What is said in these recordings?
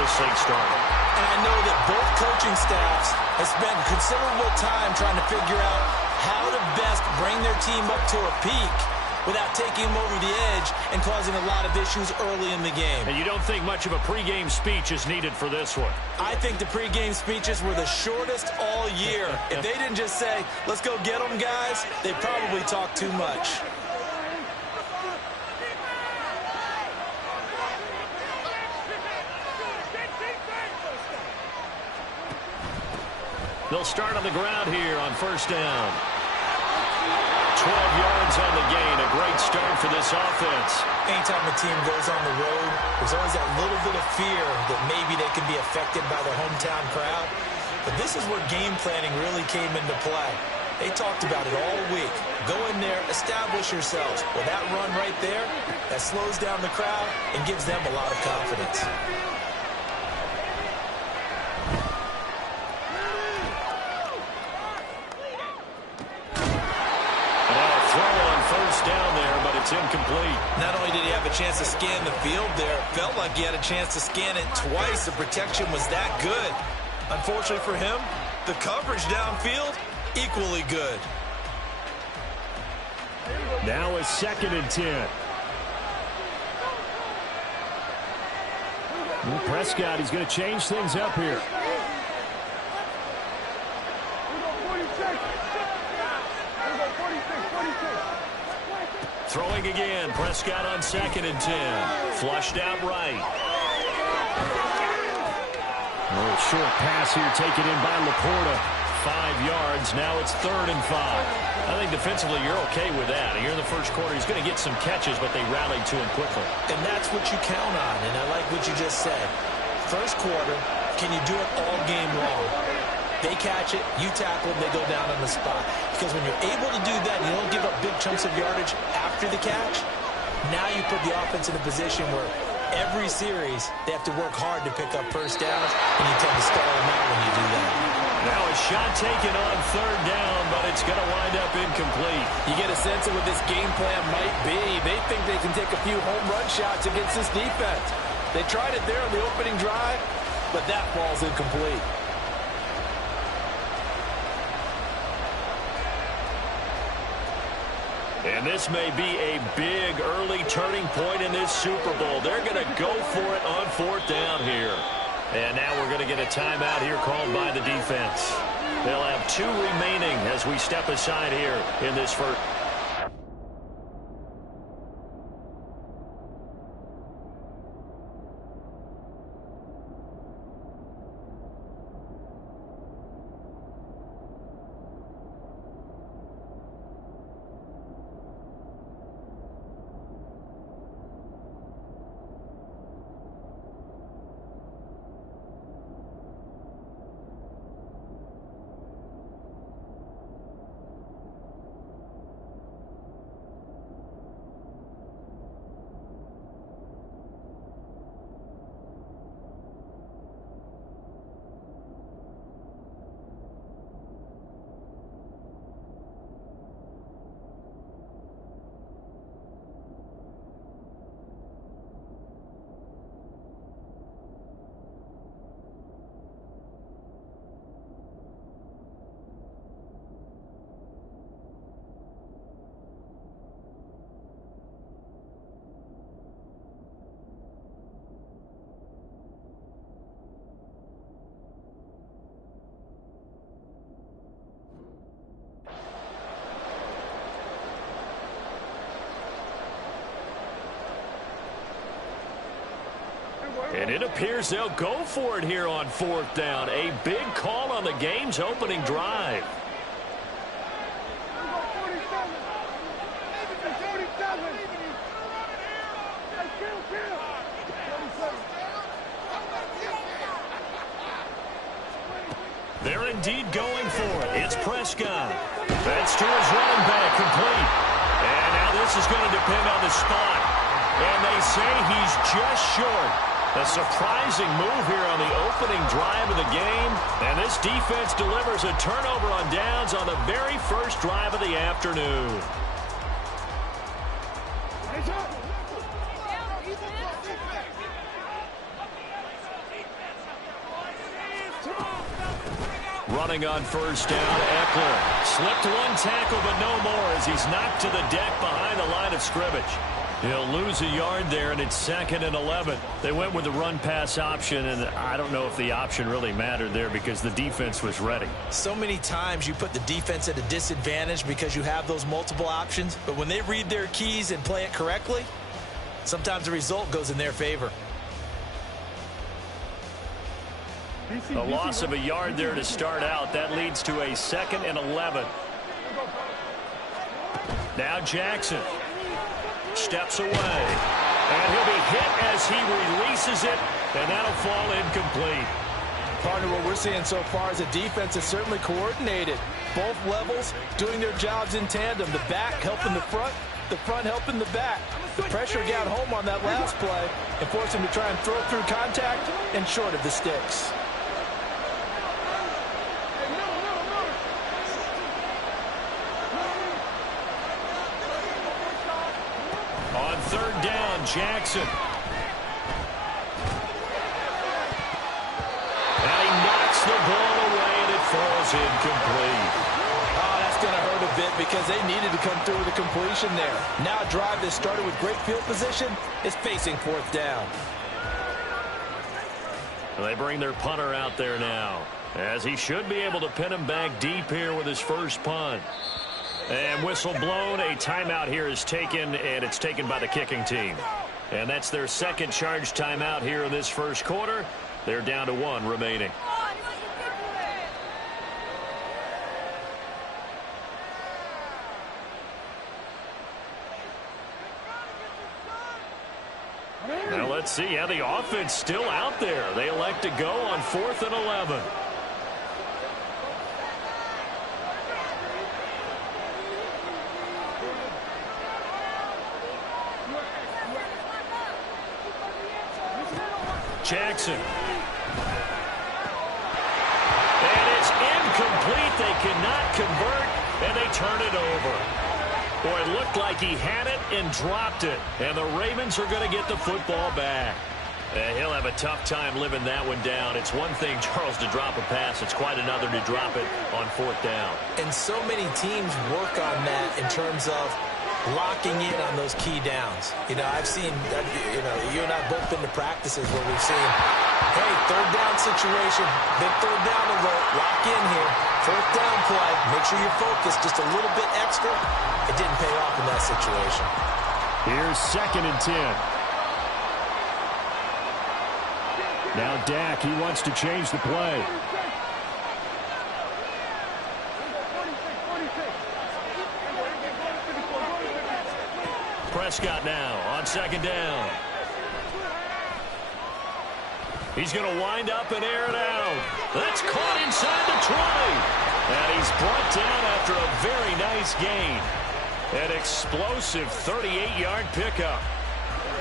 this thing started. And I know that both coaching staffs have spent considerable time trying to figure out how to best bring their team up to a peak without taking them over the edge and causing a lot of issues early in the game. And you don't think much of a pregame speech is needed for this one? I think the pregame speeches were the shortest all year. If they didn't just say, let's go get them, guys, they probably talked too much. They'll start on the ground here on first down. 12 yards on the gain. A great start for this offense. Anytime a team goes on the road, there's always that little bit of fear that maybe they can be affected by the hometown crowd. But this is where game planning really came into play. They talked about it all week. Go in there, establish yourselves. Well, that run right there, that slows down the crowd and gives them a lot of confidence. Down there, but it's incomplete. Not only did he have a chance to scan the field there, it felt like he had a chance to scan it twice. The protection was that good. Unfortunately for him, the coverage downfield, equally good. Now it's 2nd and 10. Prescott, he's going to change things up here. Throwing again. Prescott on 2nd and 10. Flushed out right. A little short pass here taken in by Laporta. 5 yards. Now it's 3rd and 5. I think defensively you're okay with that. Here in the first quarter, he's going to get some catches, but they rallied to him quickly. And that's what you count on, and I like what you just said. First quarter, can you do it all game long? They catch it, you tackle them, they go down on the spot. Because when you're able to do that, you don't give up big chunks of yardage after the catch, now you put the offense in a position where every series they have to work hard to pick up first downs, and you tend to stall them out when you do that. Now a shot taken on 3rd down, but it's going to wind up incomplete. You get a sense of what this game plan might be. They think they can take a few home run shots against this defense. They tried it there on the opening drive, but that ball's incomplete. And this may be a big early turning point in this Super Bowl. They're going to go for it on 4th down here. And now we're going to get a timeout here called by the defense. They'll have 2 remaining as we step aside here in this first. And it appears they'll go for it here on 4th down. A big call on the game's opening drive. They're indeed going for it. It's Prescott. That's to his running back, complete. And now this is going to depend on the spot. And they say he's just short. A surprising move here on the opening drive of the game. And this defense delivers a turnover on downs on the very first drive of the afternoon. Running on first down, Eckler. Slipped one tackle, but no more as he's knocked to the deck behind the line of scrimmage. He'll lose a yard there, and it's 2nd and 11. They went with the run-pass option, and I don't know if the option really mattered there because the defense was ready. So many times you put the defense at a disadvantage because you have those multiple options, but when they read their keys and play it correctly, sometimes the result goes in their favor. A loss of a yard there to start out. That leads to a 2nd and 11. Now Jackson steps away, and he'll be hit as he releases it, and that'll fall incomplete. Partner, what we're seeing so far is a defense is certainly coordinated. Both levels doing their jobs in tandem. The back helping the front helping the back. The pressure got home on that last play and forced him to try and throw through contact and short of the sticks. On 3rd down, Jackson. And he knocks the ball away, and it falls incomplete. Oh, that's going to hurt a bit because they needed to come through with a completion there. Now a drive that started with great field position is facing 4th down. They bring their punter out there now, as he should be able to pin him back deep here with his first punt. And whistle blown. A timeout here is taken, and it's taken by the kicking team. And that's their 2nd charge timeout here in this first quarter. They're down to 1 remaining. Now let's see how the offense still out there. They elect to go on 4th and 11. Jackson. And it's incomplete. They cannot convert, and they turn it over. Boy, it looked like he had it and dropped it. And the Ravens are going to get the football back. He'll have a tough time living that one down. It's one thing, Charles, to drop a pass. It's quite another to drop it on 4th down. And so many teams work on that in terms of locking in on those key downs. You know, I've seen, you and I both been to practices where we've seen, hey, 3rd down situation, big 3rd down alert, lock in here, 4th down play, make sure you're focused just a little bit extra. It didn't pay off in that situation. Here's 2nd and 10. Now Dak, he wants to change the play. Prescott now on 2nd down. He's going to wind up and air it out. That's caught inside the 20. And he's brought down after a very nice gain. An explosive 38-yard pickup.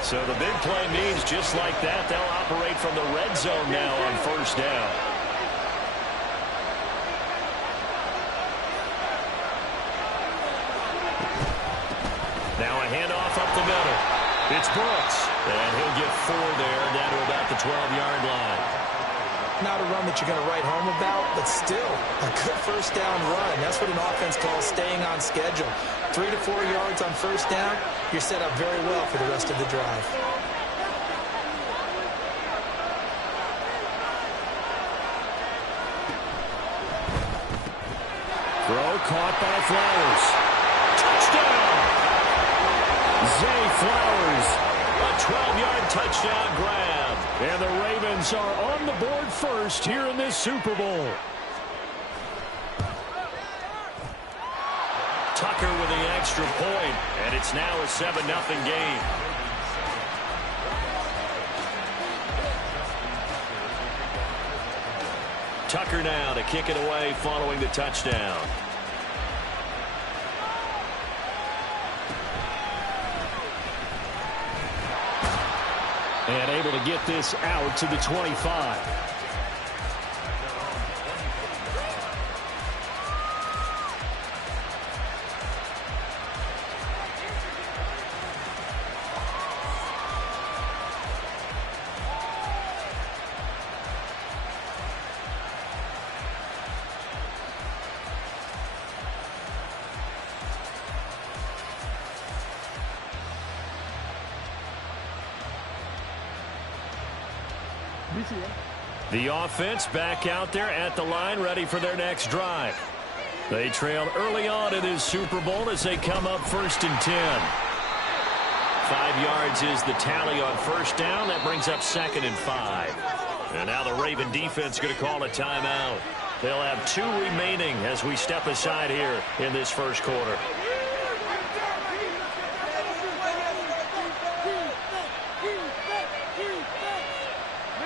So the big play means just like that, they'll operate from the red zone now on 1st down. Now a handoff up the middle. It's Brooks. And he'll get 4 there, down to about the 12-yard line. Not a run that you're going to write home about, but still a good 1st down run. That's what an offense calls staying on schedule. 3 to 4 yards on 1st down, you're set up very well for the rest of the drive. Throw caught by Flowers. Touchdown! Zay Flowers. A 12-yard touchdown grab. And the Ravens are on the board first here in this Super Bowl. Tucker with the extra point, and it's now a 7-0 game. Tucker now to kick it away following the touchdown. And able to get this out to the 25. The offense back out there at the line, ready for their next drive. They trailed early on in this Super Bowl as they come up 1st and 10. 5 yards is the tally on first down. That brings up 2nd and 5. And now the Raven defense going to call a timeout. They'll have 2 remaining as we step aside here in this first quarter.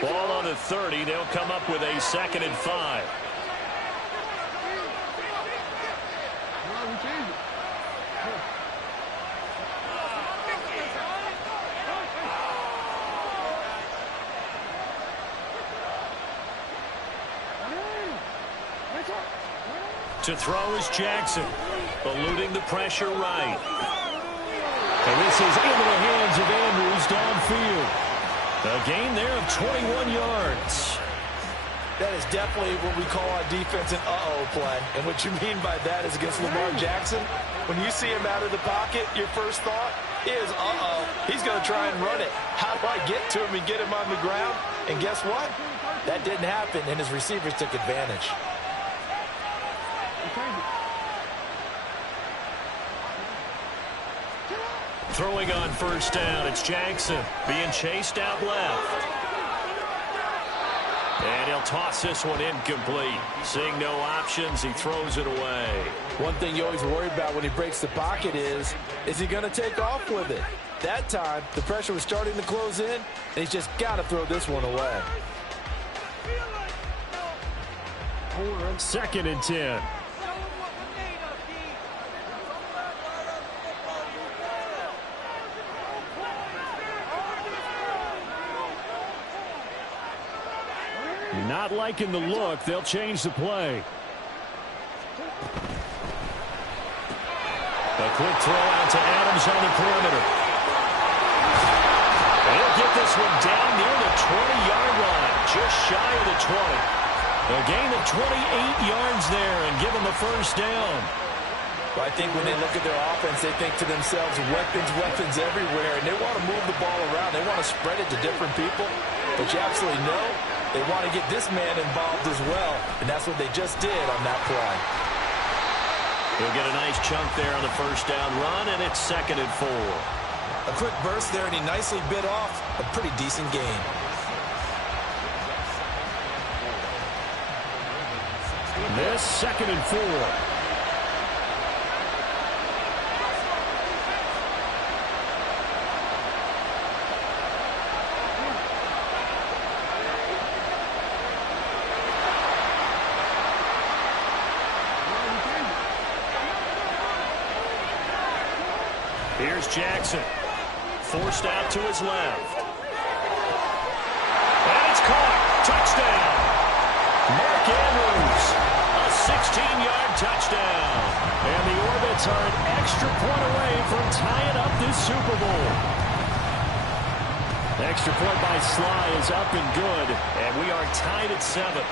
Ball on the 30. They'll come up with a 2nd and 5. To throw is Jackson, eluding the pressure right. And this is into the hands of Andrews downfield. A gain there of 21 yards. That is definitely what we call our defense an uh-oh play. And what you mean by that is against Lamar Jackson, when you see him out of the pocket, your first thought is, uh-oh, he's going to try and run it. How do I get to him and get him on the ground? And guess what? That didn't happen, and his receivers took advantage. Throwing on first down, it's Jackson being chased out left. And he'll toss this one incomplete. Seeing no options, he throws it away. One thing you always worry about when he breaks the pocket is he going to take off with it? That time, the pressure was starting to close in, and he's just got to throw this one away. 2nd and 10. Not liking the look. They'll change the play. A quick throw out to Adams on the perimeter. And he'll get this one down near the 20-yard line, just shy of the 20. A gain of 28 yards there and give them a first down. But I think when they look at their offense, they think to themselves, weapons everywhere, and they want to move the ball around. They want to spread it to different people. But you absolutely know they want to get this man involved as well, and that's what they just did on that play. He'll get a nice chunk there on the first down run, and it's 2nd and 4. A quick burst there, and he nicely bit off a pretty decent gain. This 2nd and 4. Here's Jackson, forced out to his left. And it's caught. Touchdown. Mark Andrews, a 16-yard touchdown. And the Orbits are an extra point away from tying up this Super Bowl. Extra point by Sly is up and good, and we are tied at 7.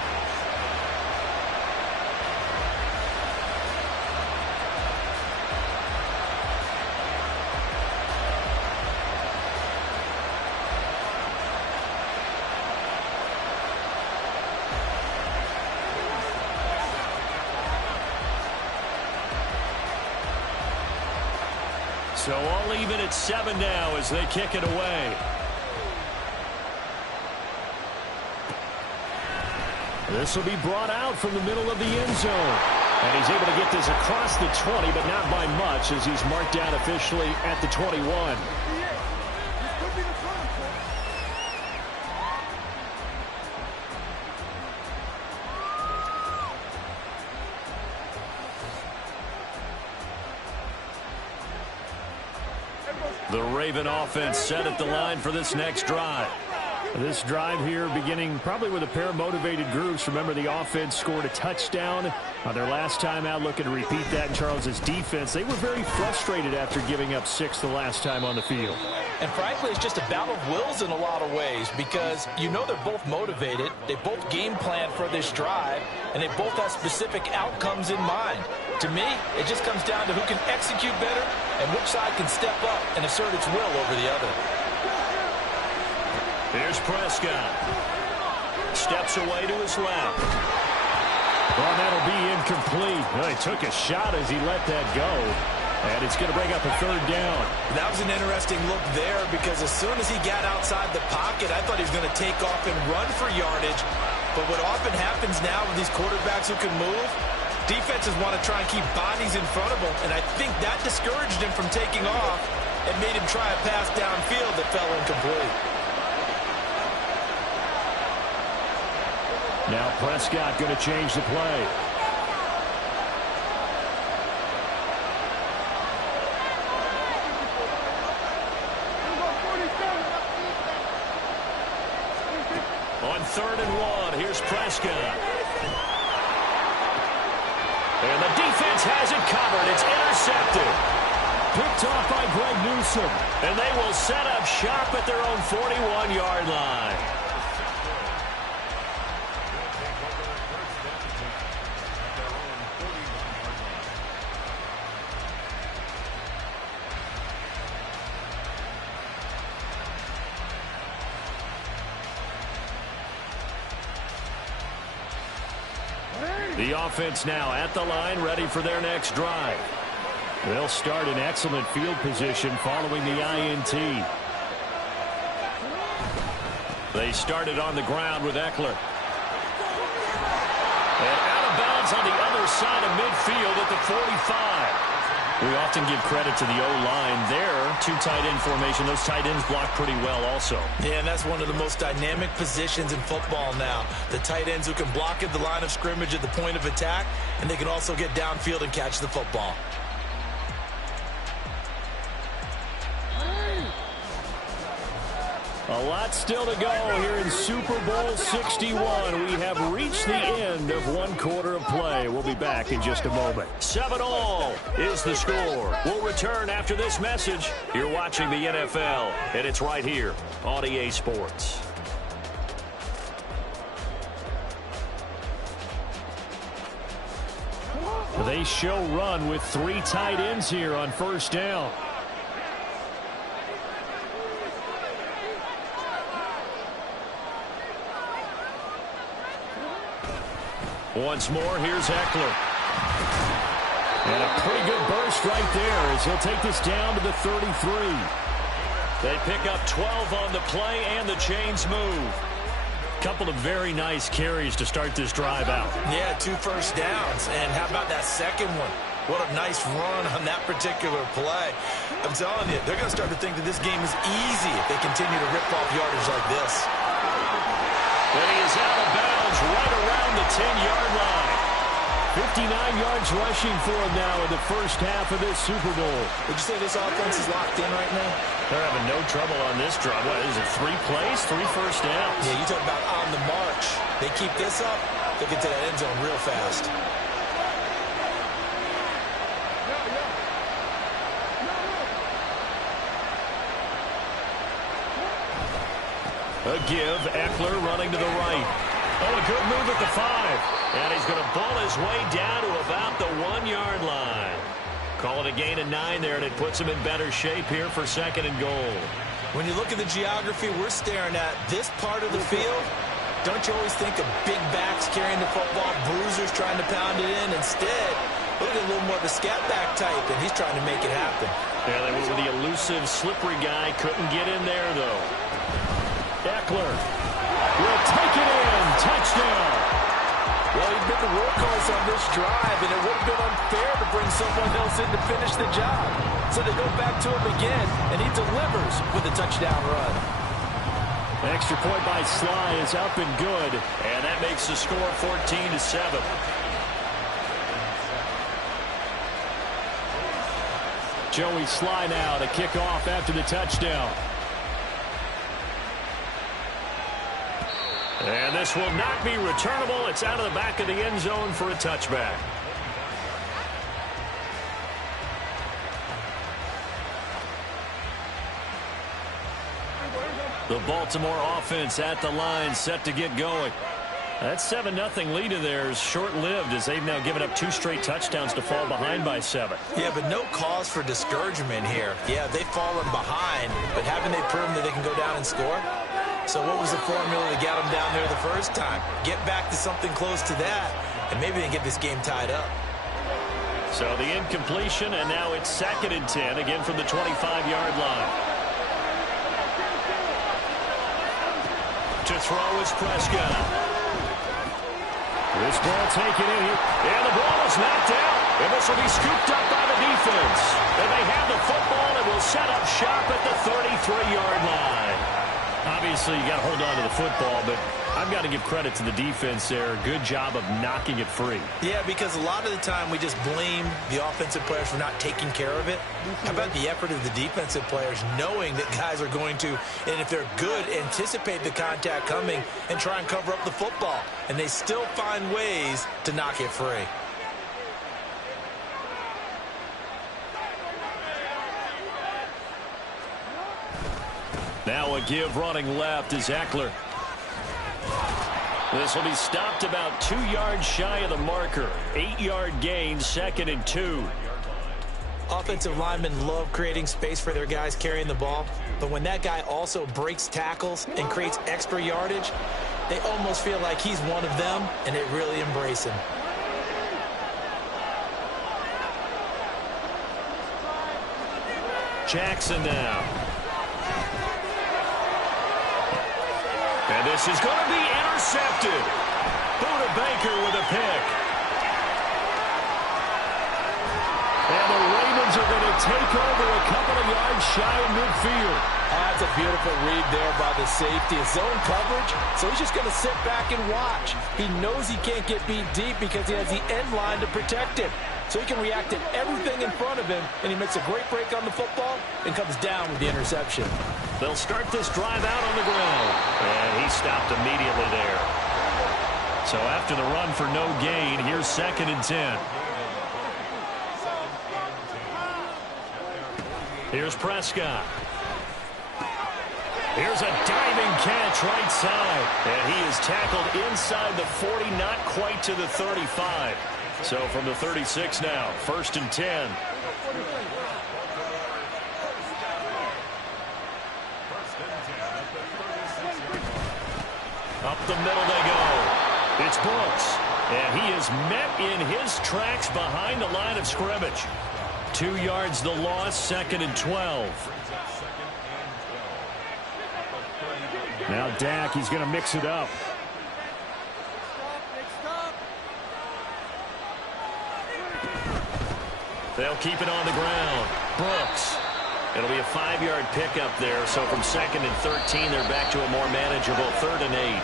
So all even at 7 now as they kick it away. This will be brought out from the middle of the end zone. And he's able to get this across the 20, but not by much as he's marked down officially at the 21. The Raven offense set at the line for this next drive. This drive here beginning probably with a pair of motivated groups. Remember, the offense scored a touchdown on their last time out, looking to repeat that in Charles's defense. They were very frustrated after giving up 6 the last time on the field. And frankly, it's just a battle of wills in a lot of ways because you know they're both motivated. They both game plan for this drive, and they both have specific outcomes in mind. To me, it just comes down to who can execute better and which side can step up and assert its will over the other. Here's Prescott. steps away to his left. Well, that'll be incomplete. Well, he took a shot as he let that go. And it's going to bring up a third down. That was an interesting look there because as soon as he got outside the pocket, I thought he was going to take off and run for yardage. But what often happens now with these quarterbacks who can move, defenses want to try and keep bodies in front of them. And I think that discouraged him from taking off and made him try a pass downfield that fell incomplete. Now Prescott going to change the play. On 3rd and 1, here's Prescott. And the defense has it covered. It's intercepted. Picked off by Greg Newsome. And they will set up shop at their own 41-yard line. The offense now at the line, ready for their next drive. They'll start in excellent field position following the INT. They started on the ground with Eckler. And out of bounds on the other side of midfield at the 45. We often give credit to the O-line there. 2 tight end formation. Those tight ends block pretty well also. Yeah, and that's one of the most dynamic positions in football now. The tight ends who can block at the line of scrimmage at the point of attack, and they can also get downfield and catch the football. A lot still to go here in Super Bowl 61. We have reached the end of 1 quarter of play. We'll be back in just a moment. 7-all is the score. We'll return after this message. You're watching the NFL, and it's right here on EA Sports. They show run with 3 tight ends here on 1st down. Once more, here's Eckler. And a pretty good burst right there as he'll take this down to the 33. They pick up 12 on the play, and the chains move. Couple of very nice carries to start this drive out. Yeah, 2 first downs. And how about that second one? What a nice run on that particular play. I'm telling you, they're going to start to think that this game is easy if they continue to rip off yardage like this. And he is out of bounds right around the 10-yard line. 59 yards rushing for him now in the first half of this Super Bowl. Would you say this offense is locked in right now? They're having no trouble on this drive. What is it, 3 plays, 3 first downs? Yeah, you talk about on the march. They keep this up, they get to that end zone real fast. A give, Eckler running to the right. Oh, a good move at the 5. And he's going to bull his way down to about the 1-yard line. Call it a gain of 9 there, and it puts him in better shape here for 2nd and goal. When you look at the geography we're staring at, this part of the field, don't you always think of big backs carrying the football, bruisers trying to pound it in? Instead, look at a little more of a scat back type, and he's trying to make it happen. Yeah, they went with the elusive, slippery guy. Couldn't get in there, though. Eckler will take it in. Touchdown. Well, he's been the workhorse on this drive, and it would have been unfair to bring someone else in to finish the job. So they go back to him again, and he delivers with a touchdown run. Extra point by Sly is up and good. And that makes the score 14-7. Joey Sly now to kick off after the touchdown. And this will not be returnable. It's out of the back of the end zone for a touchback. The Baltimore offense at the line, set to get going. That 7-0 lead of theirs short-lived as they've now given up 2 straight touchdowns to fall behind by 7. Yeah, but no cause for discouragement here. Yeah, they've fallen behind, but haven't they proven that they can go down and score? So what was the formula to get them down there the first time? Get back to something close to that, and maybe they get this game tied up. So the incompletion, and now it's 2nd and 10, again from the 25-yard line. To throw is Prescott. This ball taken in here, and the ball is knocked out, and this will be scooped up by the defense. And they have the football and will set up shop at the 33-yard line. Obviously, you got to hold on to the football, but I've got to give credit to the defense there. Good job of knocking it free. Yeah, because a lot of the time we just blame the offensive players for not taking care of it. How about the effort of the defensive players knowing that guys are going to, and if they're good, anticipate the contact coming and try and cover up the football. And they still find ways to knock it free. Now a give running left is Eckler. This will be stopped about 2 yards shy of the marker. 8-yard gain, 2nd and 2. Offensive linemen love creating space for their guys carrying the ball, but when that guy also breaks tackles and creates extra yardage, they almost feel like he's one of them, and they really embrace him. Jackson now. And this is going to be intercepted. Buda Baker with a pick. And the Ravens are going to take over a couple of yards shy of midfield. That's a beautiful read there by the safety. It's zone coverage, so he's just going to sit back and watch. He knows he can't get beat deep because he has the end line to protect him. So he can react to everything in front of him, and he makes a great break on the football and comes down with the interception. They'll start this drive out on the ground. And he stopped immediately there. So after the run for no gain, here's 2nd and 10. Here's Prescott. Here's a diving catch right side. And he is tackled inside the 40, not quite to the 35. So from the 36 now, 1st and 10. Up the middle they go. It's Brooks. And he is met in his tracks behind the line of scrimmage. 2 yards the loss, 2nd and 12. Now Dak, he's going to mix it up. They'll keep it on the ground. Brooks. It'll be a 5-yard pickup there, so from 2nd and 13, they're back to a more manageable 3rd and 8.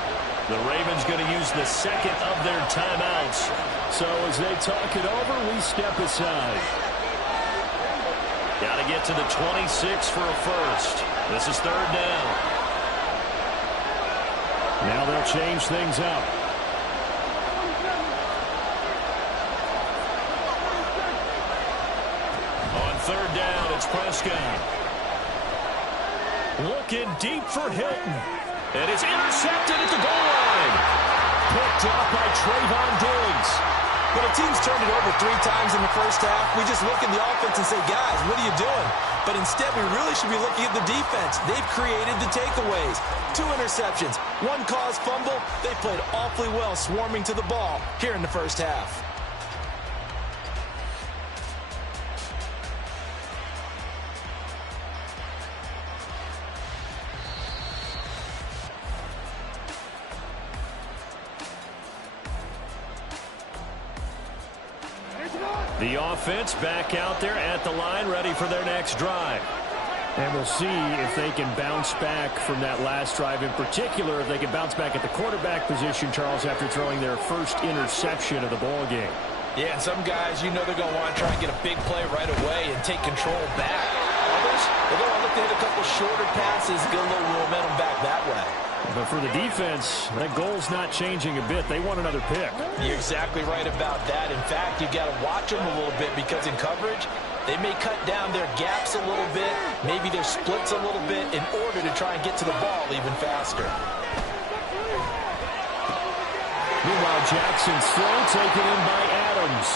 The Ravens going to use the second of their timeouts. So as they talk it over, we step aside. Got to get to the 26 for a first. This is 3rd down. Now they'll change things up. On 3rd down, it's Prescott. Looking deep for Hilton. And it's intercepted at the goal line. Picked off by Trayvon Diggs. When a team's turned it over 3 times in the first half, we just look at the offense and say, guys, what are you doing? But instead, we really should be looking at the defense. They've created the takeaways. 2 interceptions, 1 caused fumble. They played awfully well swarming to the ball here in the first half. The offense back out there at the line, ready for their next drive. And we'll see if they can bounce back from that last drive. In particular, if they can bounce back at the quarterback position, Charles, after throwing their first interception of the ball game. Yeah, and some guys, you know they're going to want to try and get a big play right away and take control back. Others, they're going to look to hit a couple shorter passes, get a little momentum back that way. But for the defense, that goal's not changing a bit. They want another pick. You're exactly right about that. In fact, you've got to watch them a little bit because in coverage, they may cut down their gaps a little bit, maybe their splits a little bit in order to try and get to the ball even faster. Meanwhile, Jackson's throw taken in by Adams.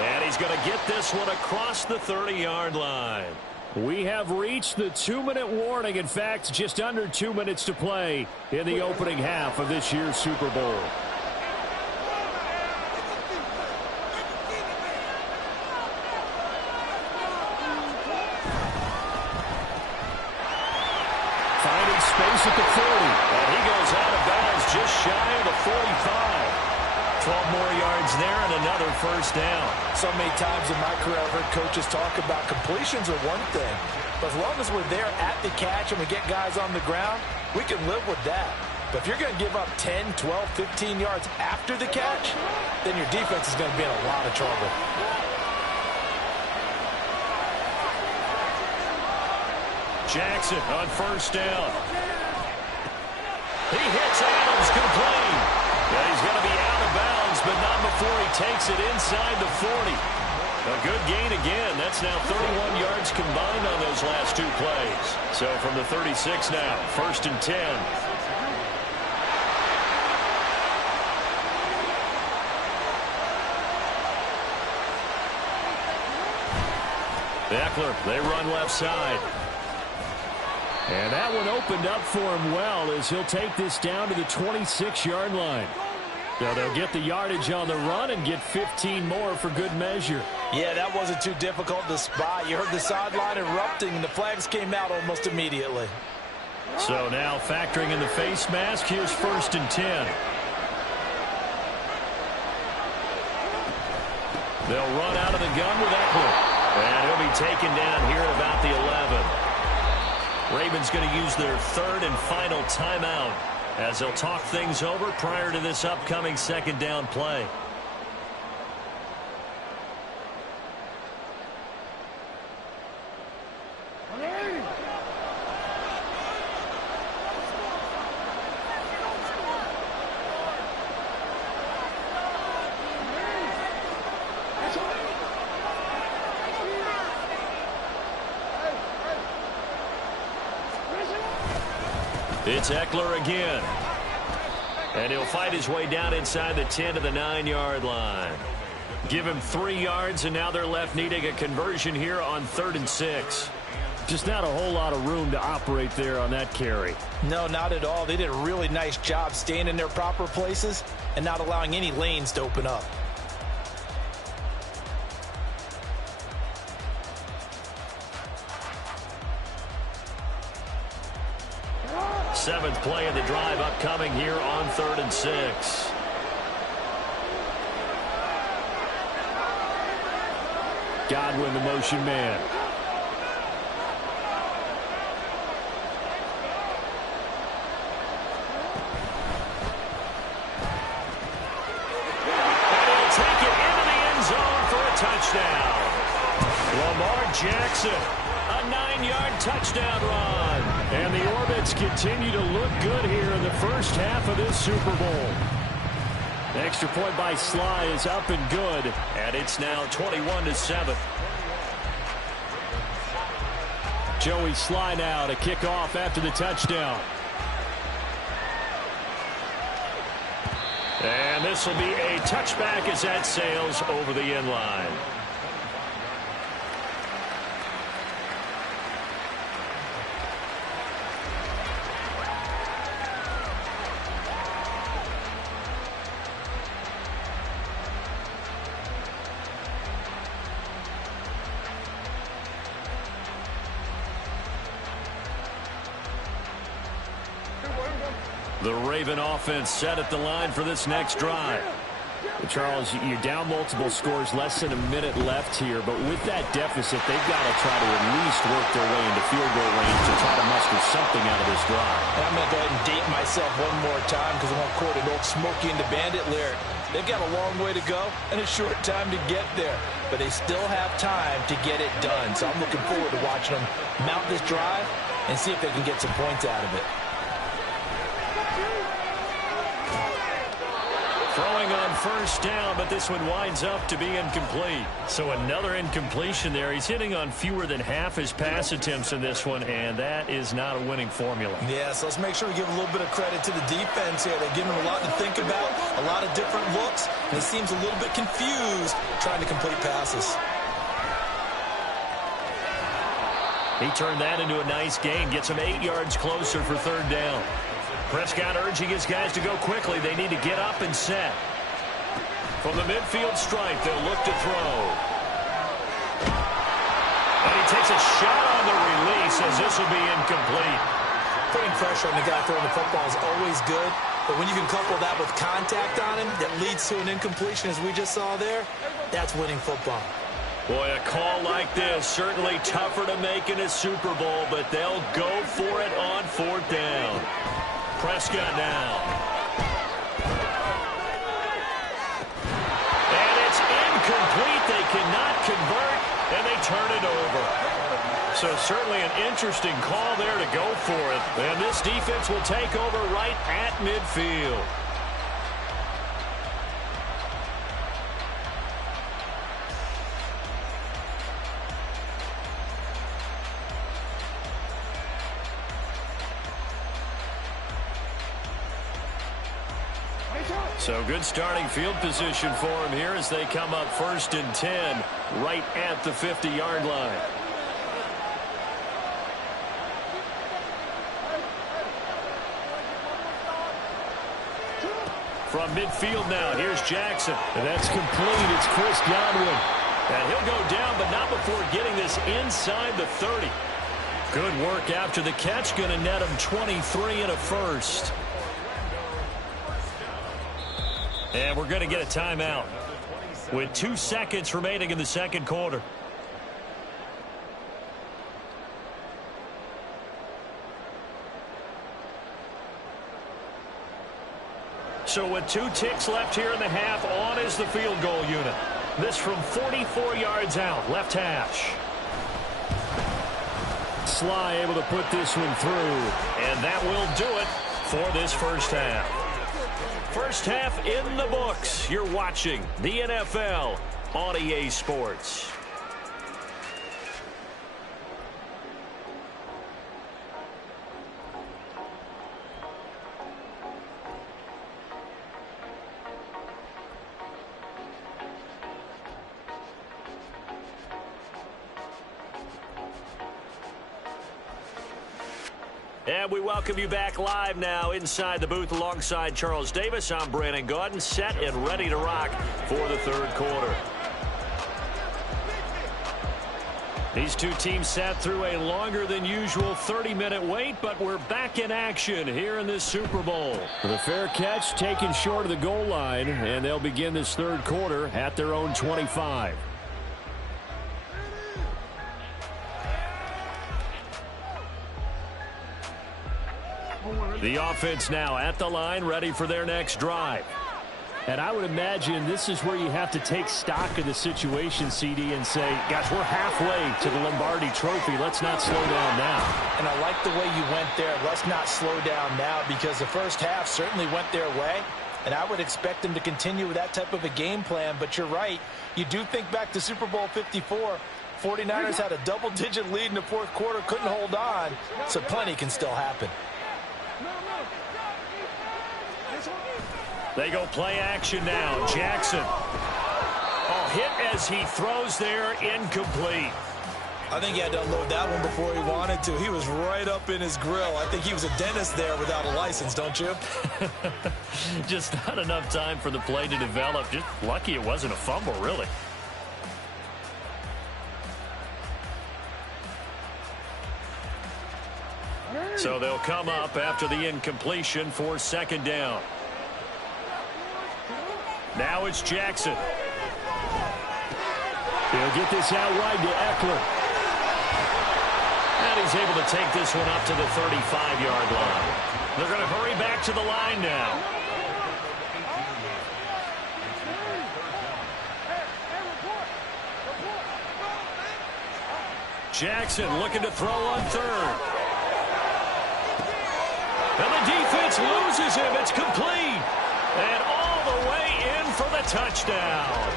And he's going to get this one across the 30-yard line. We have reached the 2-minute warning. In fact, just under 2 minutes to play in the opening half of this year's Super Bowl. Finding space at the 40. And he goes out of bounds just shy of the 45. 12 more yards there and another first down. So many times in my career I've heard coaches talk about completions are one thing. But as long as we're there at the catch and we get guys on the ground, we can live with that. But if you're going to give up 10, 12, 15 yards after the catch, then your defense is going to be in a lot of trouble. Jackson on first down. He hits Adams complete. Yeah, he's going to be out of bounds, but not before he takes it inside the 40. A good gain again. That's now 31 yards combined on those last two plays. So from the 36 now, 1st and 10. Eckler, they run left side. And that one opened up for him well as he'll take this down to the 26-yard line. So they'll get the yardage on the run and get 15 more for good measure. Yeah, that wasn't too difficult to spot. You heard the sideline erupting, and the flags came out almost immediately. So now factoring in the face mask, here's 1st and 10. They'll run out of the gun with Eckler. And he'll be taken down here at about the 11. Ravens going to use their 3rd and final timeout as they'll talk things over prior to this upcoming 2nd down play. It's Eckler again. And he'll fight his way down inside the 10 to the 9-yard line. Give him 3 yards, and now they're left needing a conversion here on 3rd and 6. Just not a whole lot of room to operate there on that carry. No, not at all. They did a really nice job staying in their proper places and not allowing any lanes to open up. Seventh play of the drive upcoming here on 3rd and 6. Godwin, the motion man. And he'll take it into the end zone for a touchdown. Lamar Jackson, a 9-yard touchdown run. And the Orbits continue to look good here in the first half of this Super Bowl. The extra point by Sly is up and good, and it's now 21-7. Joey Sly now to kick off after the touchdown. And this will be a touchback as that sails over the end line. The Raven offense set at the line for this next drive. Charles, you're down multiple scores, less than a minute left here, but with that deficit, they've got to try to at least work their way into field goal range to try to muster something out of this drive. And I'm going to go ahead and date myself one more time because I'm going to quote an old Smokey and the Bandit lyric. They've got a long way to go and a short time to get there, but they still have time to get it done. So I'm looking forward to watching them mount this drive and see if they can get some points out of it. Throwing on first down, but this one winds up to be incomplete. So another incompletion there. He's hitting on fewer than half his pass attempts in this one, and that is not a winning formula. Yeah, so let's make sure we give a little bit of credit to the defense here. They're giving them a lot to think about, a lot of different looks, and it seems a little bit confused trying to complete passes. He turned that into a nice gain. Gets him 8 yards closer for third down. Prescott urging his guys to go quickly. They need to get up and set. From the midfield stripe, they'll look to throw. And he takes a shot on the release as this will be incomplete. Putting pressure on the guy throwing the football is always good, but when you can couple that with contact on him that leads to an incompletion, as we just saw there, that's winning football. Boy, a call like this, certainly tougher to make in a Super Bowl, but they'll go for it on fourth down. Prescott now. And it's incomplete. They cannot convert, and they turn it over. So certainly an interesting call there to go for it. And this defense will take over right at midfield. So good starting field position for him here as they come up 1st and 10 right at the 50-yard line. From midfield now, here's Jackson. And that's complete. It's Chris Godwin. And he'll go down, but not before getting this inside the 30. Good work after the catch. Going to net him 23 and a first. And we're going to get a timeout with 2 seconds remaining in the second quarter. So with 2 ticks left here in the half, on is the field goal unit. This from 44 yards out, left hash. Sly able to put this one through. And that will do it for this first half. First half in the books. You're watching the NFL on EA Sports. And we welcome you back live now inside the booth alongside Charles Davis. I'm Brandon Gaudin, set and ready to rock for the third quarter. These two teams sat through a longer than usual 30-minute wait, but we're back in action here in this Super Bowl. The fair catch taken short of the goal line, and they'll begin this third quarter at their own 25. The offense now at the line, ready for their next drive. And I would imagine this is where you have to take stock of the situation, CD, and say, guys, we're halfway to the Lombardi Trophy. Let's not slow down now. And I like the way you went there. Let's not slow down now, because the first half certainly went their way. And I would expect them to continue with that type of a game plan. But you're right. You do think back to Super Bowl 54. 49ers had a double-digit lead in the fourth quarter, couldn't hold on. So plenty can still happen. They go play action now. Jackson. Oh, hit as he throws there, incomplete. I think he had to unload that one before he wanted to. He was right up in his grill. I think he was a dentist there without a license, don't you? Just not enough time for the play to develop. Just lucky it wasn't a fumble, really. So they'll come up after the incompletion for second down. Now it's Jackson. He'll get this out wide to Eckler. And he's able to take this one up to the 35-yard line. They're going to hurry back to the line now. Jackson looking to throw on third. And the defense loses him. It's complete. And all the way in for the touchdown.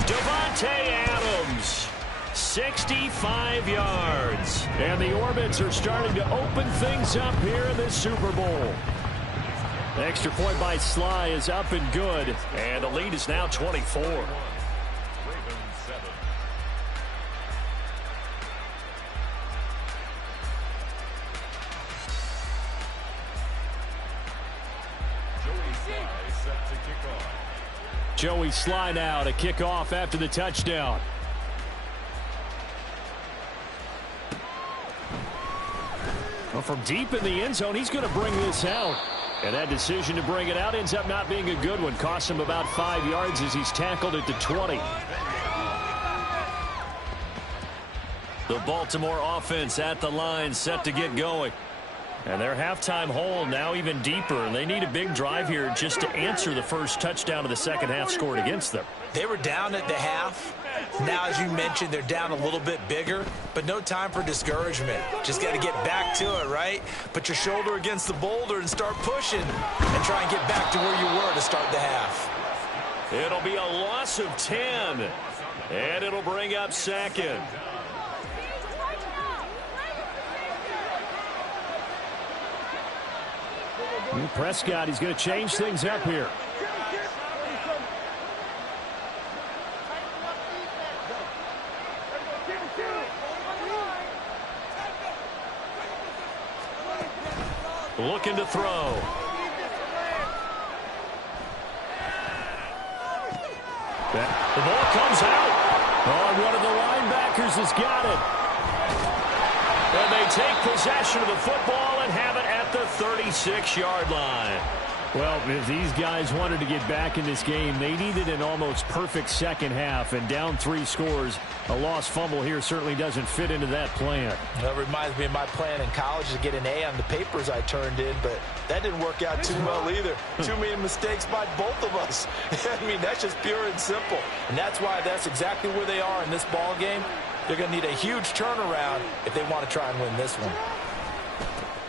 Davante Adams, 65 yards. And the Orbits are starting to open things up here in this Super Bowl. The extra point by Sly is up and good. And the lead is now 24. Joey Sly now to kick off after the touchdown. Well, from deep in the end zone, he's going to bring this out. And that decision to bring it out ends up not being a good one. Costs him about 5 yards as he's tackled at the 20. The Baltimore offense at the line, set to get going. And their halftime hole now even deeper. And they need a big drive here just to answer the first touchdown of the second half scored against them. They were down at the half. Now, as you mentioned, they're down a little bit bigger, but no time for discouragement. Just got to get back to it, right? Put your shoulder against the boulder and start pushing and try and get back to where you were to start the half. It'll be a loss of 10, and it'll bring up second. Prescott, he's going to change things up here. Looking to throw. The ball comes out. Oh, one of the linebackers has got it. And they take possession of the football and have it at the 36-yard line. Well, if these guys wanted to get back in this game, they needed an almost perfect second half. And down 3 scores, a lost fumble here certainly doesn't fit into that plan. That reminds me of my plan in college to get an A on the papers I turned in, but that didn't work out too well either. Too many mistakes by both of us. I mean, that's just pure and simple. And that's why that's exactly where they are in this ball game. They're going to need a huge turnaround if they want to try and win this one.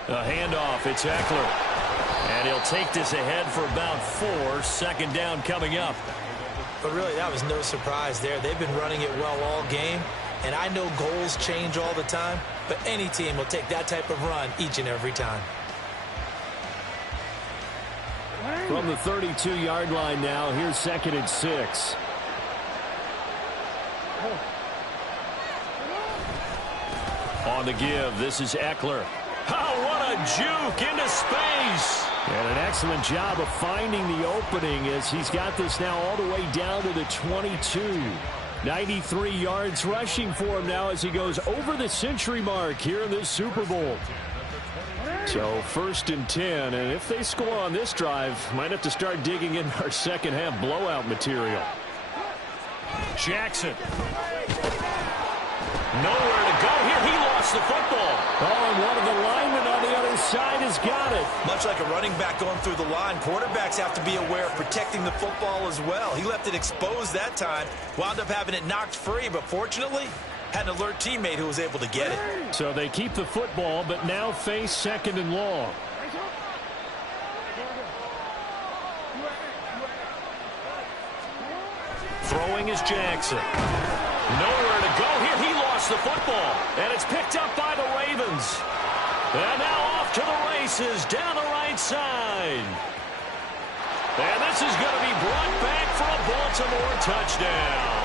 A handoff. It's Eckler. And he'll take this ahead for about 4. Second down coming up. But really, that was no surprise there. They've been running it well all game. And I know goals change all the time, but any team will take that type of run each and every time. From the 32-yard line now, here's 2nd and 6. On the give, this is Eckler. Oh, what a juke into space. And an excellent job of finding the opening as he's got this now all the way down to the 22. 93 yards rushing for him now as he goes over the century mark here in this Super Bowl. So 1st and 10, and if they score on this drive, might have to start digging in our second half blowout material. Jackson. Nowhere to go here. He lost the football. Oh, and one of the linemen on the other side has got it. Much like a running back going through the line, quarterbacks have to be aware of protecting the football as well. He left it exposed that time, wound up having it knocked free, but fortunately had an alert teammate who was able to get it. So they keep the football, but now face 2nd and long. Throwing is Jackson. Nowhere to go here. He lost the football, and it's picked up by the Ravens. And now off to the races down the right side. And this is going to be brought back for a Baltimore touchdown.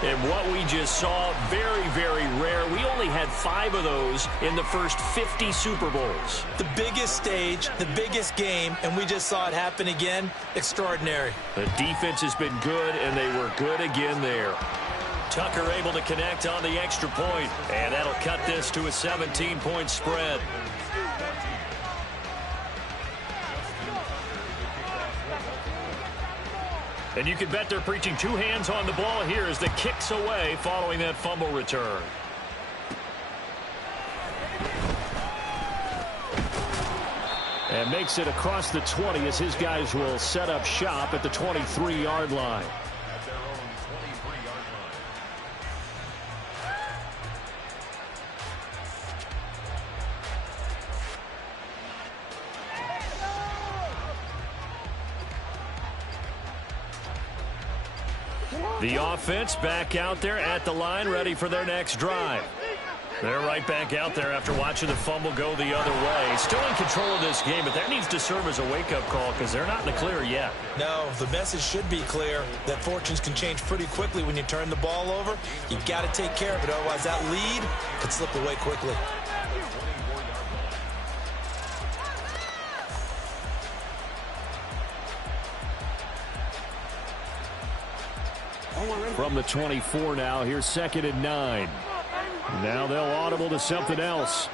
And what we just saw, very, very rare. We only had 5 of those in the first 50 Super Bowls. The biggest stage, the biggest game, and we just saw it happen again. Extraordinary. The defense has been good, and they were good again there. Tucker able to connect on the extra point, and that'll cut this to a 17-point spread. And you can bet they're preaching 2 hands on the ball here as the kick's away following that fumble return. And makes it across the 20 as his guys will set up shop at the 23-yard line. The offense back out there at the line, ready for their next drive. They're right back out there after watching the fumble go the other way. Still in control of this game, but that needs to serve as a wake-up call because they're not in the clear yet. No, the message should be clear that fortunes can change pretty quickly when you turn the ball over. You've got to take care of it, otherwise that lead could slip away quickly. From the 24 now, here's 2nd and 9. Now they'll audible to something else.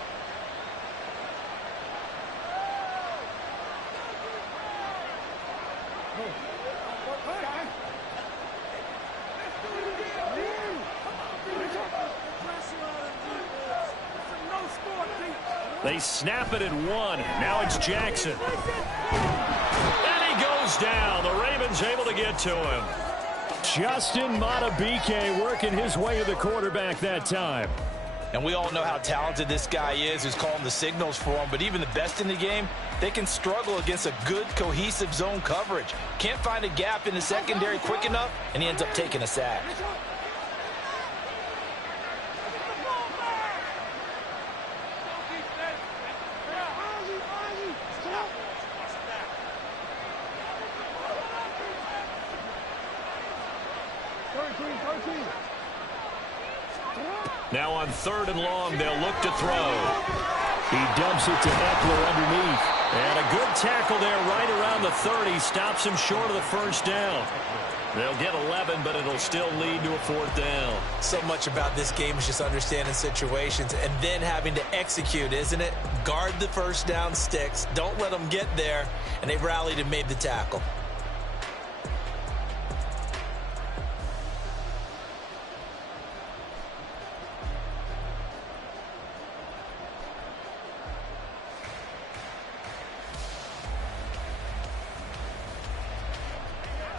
They snap it at 1. Now it's Jackson. And he goes down. The Ravens able to get to him. Justin Madubuike working his way to the quarterback that time. And we all know how talented this guy is who's calling the signals for him. But even the best in the game, they can struggle against a good, cohesive zone coverage. Can't find a gap in the secondary quick enough, and he ends up taking a sack. Now on 3rd and long, they'll look to throw. He dumps it to Eckler underneath. And a good tackle there right around the 30. Stops him short of the first down. They'll get 11, but it'll still lead to a 4th down. So much about this game is just understanding situations and then having to execute, isn't it? Guard the first down sticks. Don't let them get there. And they rallied and made the tackle.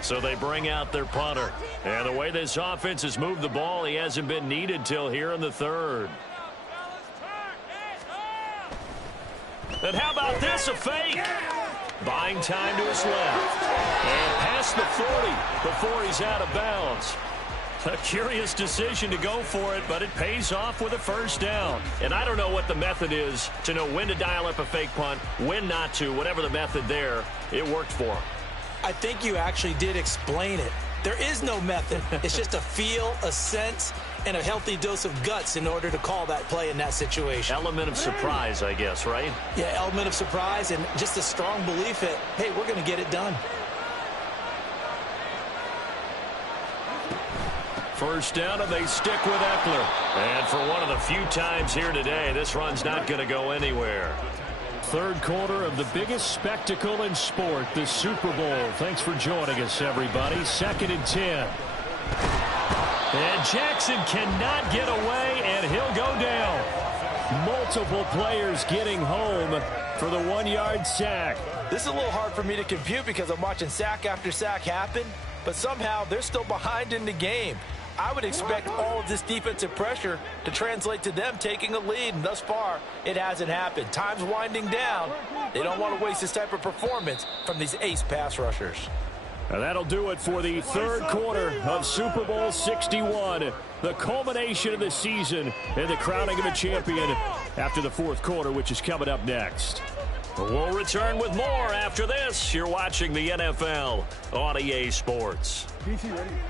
So they bring out their punter. And the way this offense has moved the ball, he hasn't been needed till here in the 3rd. And how about this, a fake? Buying time to his left. And past the 40 before he's out of bounds. A curious decision to go for it, but it pays off with a first down. And I don't know what the method is to know when to dial up a fake punt, when not to, whatever the method there, it worked for him. I think you actually did explain it. There is no method. It's just a feel, a sense, and a healthy dose of guts in order to call that play in that situation. Element of surprise, I guess, right? Yeah, element of surprise and just a strong belief that, hey, we're going to get it done. First down, and they stick with Eckler. And for one of the few times here today, this run's not going to go anywhere. 3rd quarter of the biggest spectacle in sport, the Super Bowl. Thanks for joining us, everybody. 2nd and 10. And Jackson cannot get away, and he'll go down. Multiple players getting home for the 1-yard sack. This is a little hard for me to compute because I'm watching sack after sack happen, but somehow they're still behind in the game. I would expect all of this defensive pressure to translate to them taking a lead, and thus far, it hasn't happened. Time's winding down. They don't want to waste this type of performance from these ace pass rushers. And that'll do it for the 3rd quarter of Super Bowl 61, the culmination of the season and the crowning of a champion after the 4th quarter, which is coming up next. We'll return with more after this. You're watching the NFL on EA Sports.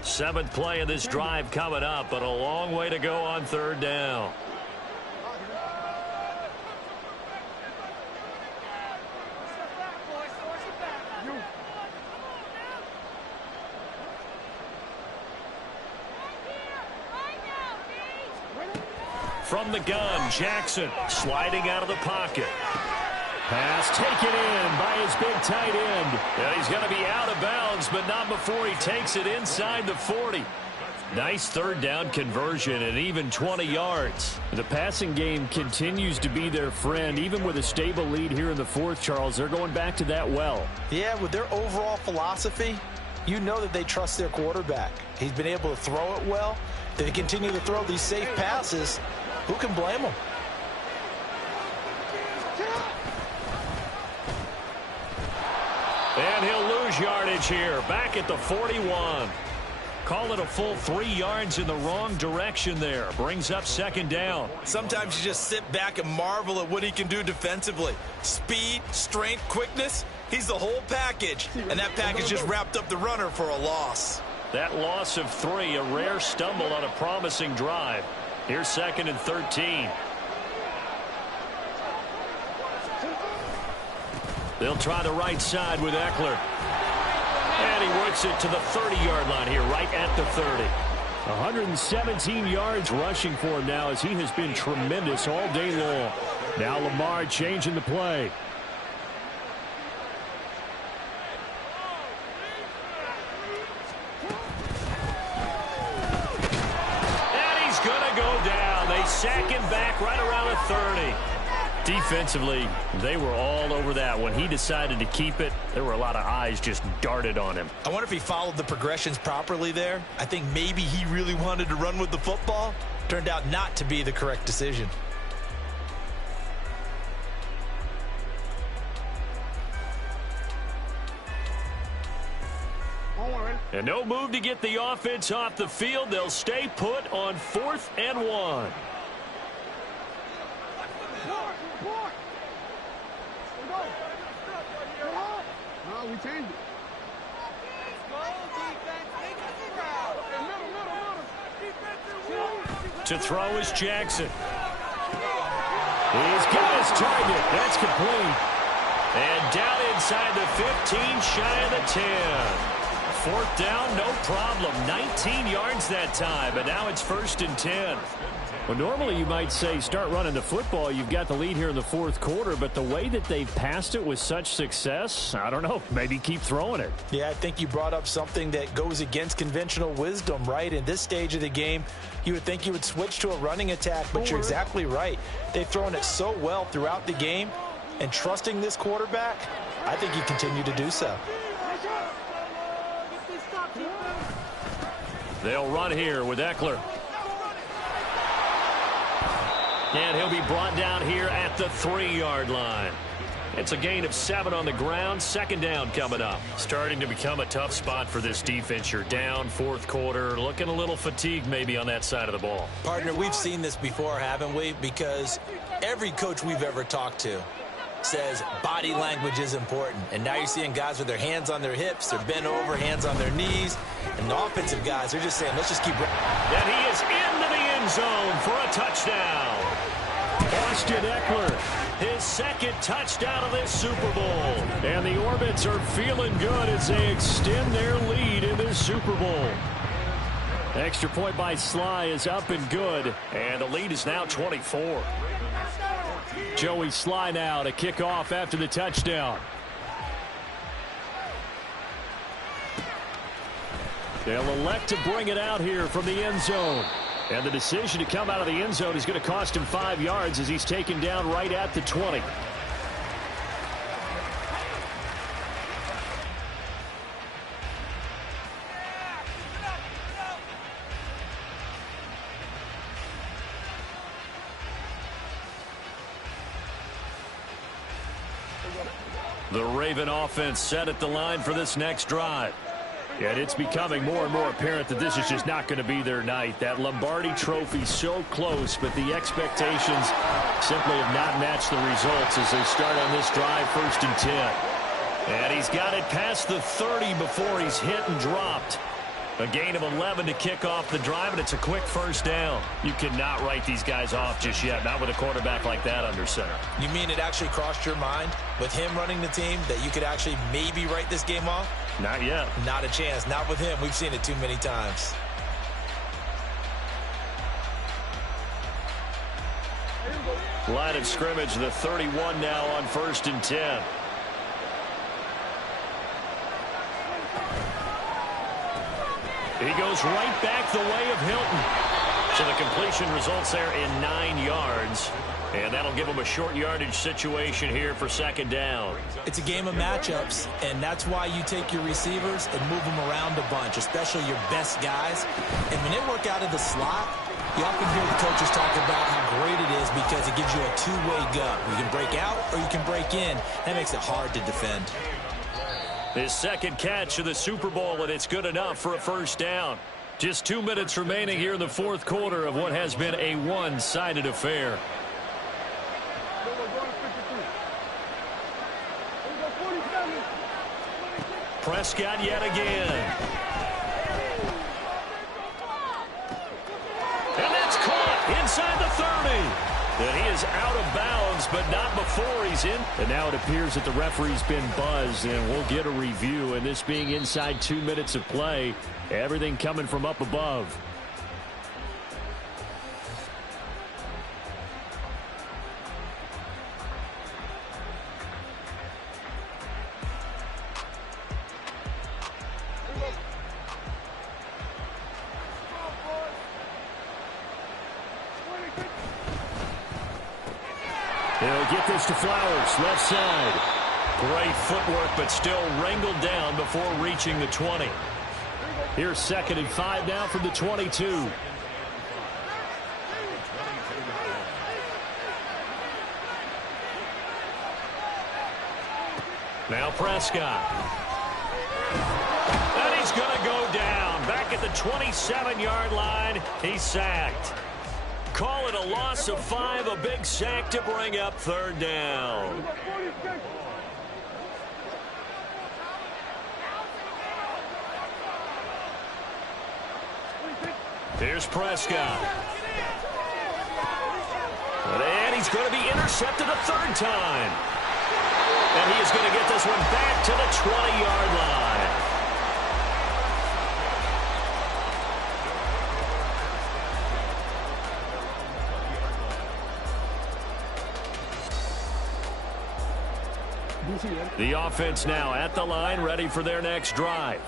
7th play of this drive coming up, but a long way to go on 3rd down. From the gun, Jackson sliding out of the pocket. Pass taken in by his big tight end. And he's going to be out of bounds, but not before he takes it inside the 40. Nice 3rd down conversion and even 20 yards. The passing game continues to be their friend. Even with a stable lead here in the 4th, Charles, they're going back to that well. Yeah, with their overall philosophy, you know that they trust their quarterback. He's been able to throw it well. They continue to throw these safe passes. Who can blame them? And he'll lose yardage here, back at the 41. Call it a full 3 yards in the wrong direction there. Brings up 2nd down. Sometimes you just sit back and marvel at what he can do defensively. Speed, strength, quickness, he's the whole package. And that package just wrapped up the runner for a loss. That loss of 3, a rare stumble on a promising drive. Here's 2nd and 13. They'll try the right side with Eckler. And he works it to the 30-yard line here, right at the 30. 117 yards rushing for him now as he has been tremendous all day long. Now Lamar changing the play. And he's going to go down. They sack him back right around the 30. Defensively, they were all over that. When he decided to keep it, there were a lot of eyes just darted on him. I wonder if he followed the progressions properly there. I think maybe he really wanted to run with the football. Turned out not to be the correct decision. And no move to get the offense off the field. They'll stay put on 4th and 1. We changed it. To throw is Jackson. He's got his target. That's complete. And down inside the 15, shy of the 10. 4th down, no problem. 19 yards that time, but now it's 1st and 10. Well, normally you might say start running the football. You've got the lead here in the 4th quarter, but the way that they've passed it with such success, I don't know, maybe keep throwing it. Yeah, I think you brought up something that goes against conventional wisdom, right? In this stage of the game, you would think you would switch to a running attack, but you're exactly right. They've thrown it so well throughout the game, and trusting this quarterback, I think you continue to do so. They'll run here with Eckler. And he'll be brought down here at the 3-yard line. It's a gain of 7 on the ground. 2nd down coming up. Starting to become a tough spot for this defense. You're down 4th quarter. Looking a little fatigued maybe on that side of the ball. Partner, we've seen this before, haven't we? Because every coach we've ever talked to says body language is important. And now you're seeing guys with their hands on their hips, they're bent over, hands on their knees. And the offensive guys, they're just saying, let's just keep running. And he is into the end zone for a touchdown. Austin Eckler, his 2nd touchdown of this Super Bowl. And the Orbits are feeling good as they extend their lead in this Super Bowl. Extra point by Sly is up and good. And the lead is now 24. Joey Sly now to kick off after the touchdown. They'll elect to bring it out here from the end zone. And the decision to come out of the end zone is going to cost him 5 yards as he's taken down right at the 20. The Raven offense set at the line for this next drive. And it's becoming more and more apparent that this is just not going to be their night. That Lombardi Trophy so close, but the expectations simply have not matched the results as they start on this drive 1st and 10. And he's got it past the 30 before he's hit and dropped. A gain of 11 to kick off the drive, and it's a quick 1st down. You cannot write these guys off just yet, not with a quarterback like that under center. You mean it actually crossed your mind with him running the team that you could actually maybe write this game off? Not yet. Not a chance. Not with him. We've seen it too many times. Line of scrimmage, the 31 now on 1st and 10. He goes right back the way of Hilton. So the completion results there in 9 yards. And that'll give him a short yardage situation here for 2nd down. It's a game of matchups, and that's why you take your receivers and move them around a bunch, especially your best guys. And when they work out of the slot, you often hear the coaches talk about how great it is because it gives you a two-way go. You can break out or you can break in. That makes it hard to defend. His 2nd catch of the Super Bowl, and it's good enough for a 1st down. Just 2 minutes remaining here in the 4th quarter of what has been a one-sided affair. Prescott yet again. And that's caught inside the 30. And he is out of bounds, but not before he's in. And now it appears that the referee's been buzzed, and we'll get a review. And this being inside 2 minutes of play, everything coming from up above. They'll get this to Flowers, left side. Great footwork, but still wrangled down before reaching the 20. Here's 2nd and 5 now from the 22. Now Prescott. And he's going to go down. Back at the 27-yard line, he's sacked. Call it a loss of 5, a big sack to bring up 3rd down. Here's Prescott. And he's going to be intercepted a 3rd time. And he is going to get this one back to the 20-yard line. The offense now at the line, ready for their next drive.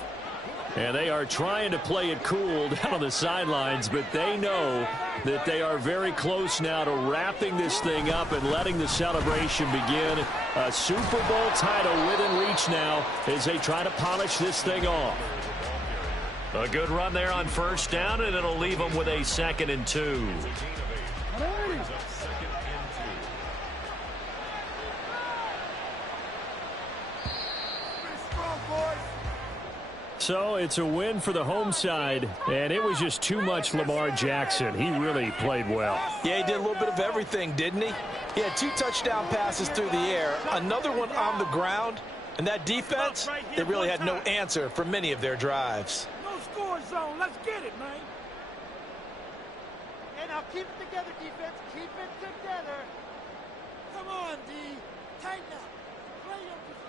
And they are trying to play it cool down on the sidelines, but they know that they are very close now to wrapping this thing up and letting the celebration begin. A Super Bowl title within reach now as they try to polish this thing off. A good run there on 1st down, and it'll leave them with a 2nd and 2. So it's a win for the home side, and it was just too much Lamar Jackson. He really played well. Yeah, he did a little bit of everything, didn't he? He had 2 touchdown passes through the air, another one on the ground, and that defense, they really had no answer for many of their drives. No score zone. Let's get it, man. And now keep it together, defense. Keep it together. Come on, D. Tighten up. Play your position.